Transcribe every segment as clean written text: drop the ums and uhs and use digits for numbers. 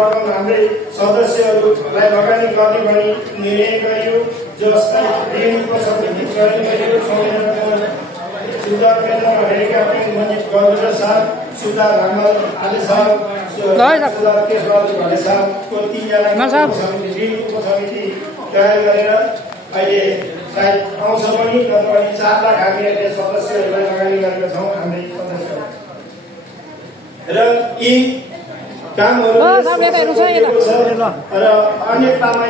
रकम हाम्रै सदस्यहरूलाई लगानी गर्ने भनी निर्णय गरियो, जसलाई ऋणको समिति चयन गरियो। सुधार केन्द्रमा रहेका मन्जित गौरव साहब, सुधार हमाल आदि साहब, सुधार केशबहादुर भाले साहबको 3 जना समिति तयार गरेर अहिले सायद आउँछ पनि, नत्र 4 लाख हामीहरूले सदस्यहरूलाई लगानी गरेका छौँ हाम्रै सदस्यहरू। र यी कामहरू र अन्यतामा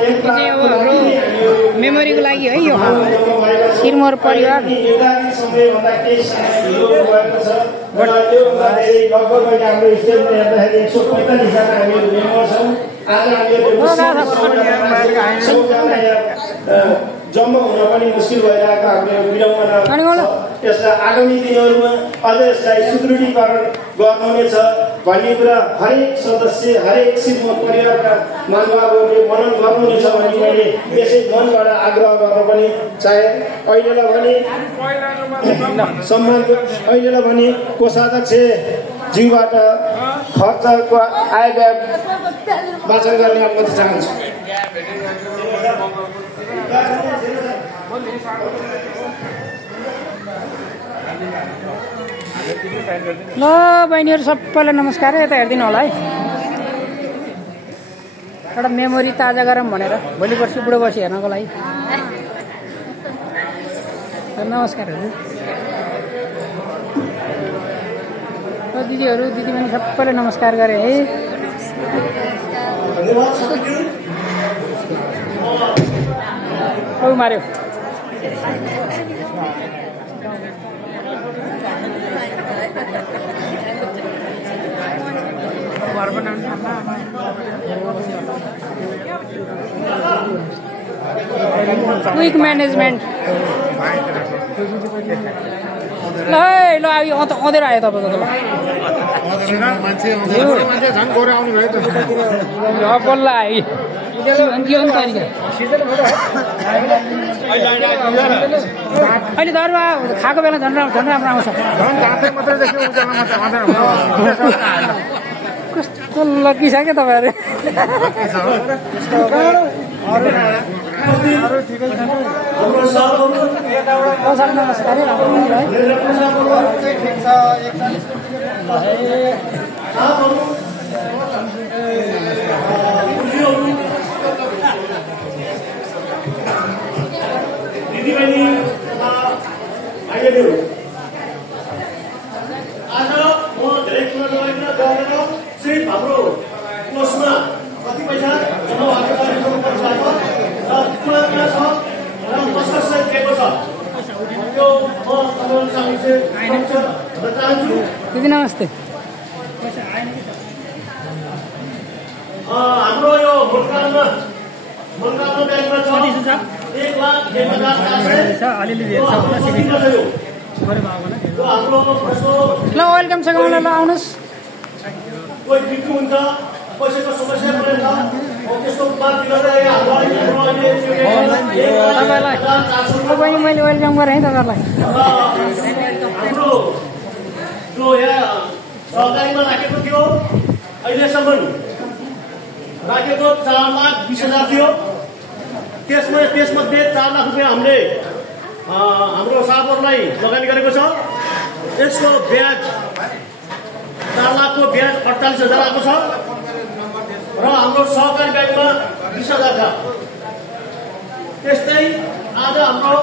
मेमोरीको लागि है यो सिरमोर परिवार निर्धारित समयभन्दा केही समय ढिलो भएको छ। त्योभन्दा धेरै लगभग हाम्रो स्टेटमा हेर्दाखेरि 145 जना हामीहरू मेम्बर छौँ। आज जम्मा हुन पनि मुस्किल भइरहेको हाम्रो विडम्बना। यसलाई आगामी दिनहरूमा अझ यसलाई सुदृढीकरण गर्नु नै छ भन्ने कुरा हरेक सदस्य, हरेक सिरमोर परिवारका महानुभावहरूले मनन गर्नु नै छ भन्ने मैले यसै मनबाट आग्रह गर्न पनि चाहे। अहिलेलाई भने सम्मान, अहिलेलाई भने कोषाध्यक्ष ज्यूबाट खर्चको आय व्यय वाचन गर्ने अनुमति चाहन्छु। ल बहिनीहरू सबैलाई नमस्कार। यता हेरिदिनु होला है, एउटा मेमोरी ताजा गरौँ भनेर भोलि पर्सि बुढो बसी हेर्नको लागि। नमस्कारहरू दिदीहरू, दिदीबहिनी सबैलाई नमस्कार गरे है। औ मार्यो क्विक म्यानेजमेन्ट। ल है, ल आउँदै आयो तपाईँको त। बल्ल आयो अहिले दरुवा खाएको बेला झन् राम्रो आउँछ। कस्तो लकी छ क्या तपाईँहरू। दिदीबहिनी भाइहरू, आज म धेरै कुरा गरेर सिर्फ हाम्रो कोषमा कति पैसा जम्मा भएको छ र कुरामा छ र कसको सहयोग दिएको छ त्यो म तपाईँहरूसँग चाहन्छु। दिदी नमस्ते। हाम्रो यो भुटकालमा ब्याङ्कमा छ 1,00,000 ल वेलकम छ गाउँलाई। ल आउनुहोस्। कोही बिक्री हुन्छ, पैसाको समस्या परेछ, त्यसको तपाईँलाई मैले वेलकम गरेँ है तपाईँहरूलाई। हाम्रो जो यहाँ सहकारीमा राखेको थियो, अहिलेसम्म राखेको 4,20,000 थियो। त्यसमध्ये 4 लाख रुपियाँ हामीले हाम्रो साहबहरूलाई लगानी गरेको छ। यसको ब्याज 4 लाखको ब्याज 48,000 आएको छ र हाम्रो सहकारी ब्याङ्कमा 20,000 छ। त्यस्तै आज हाम्रो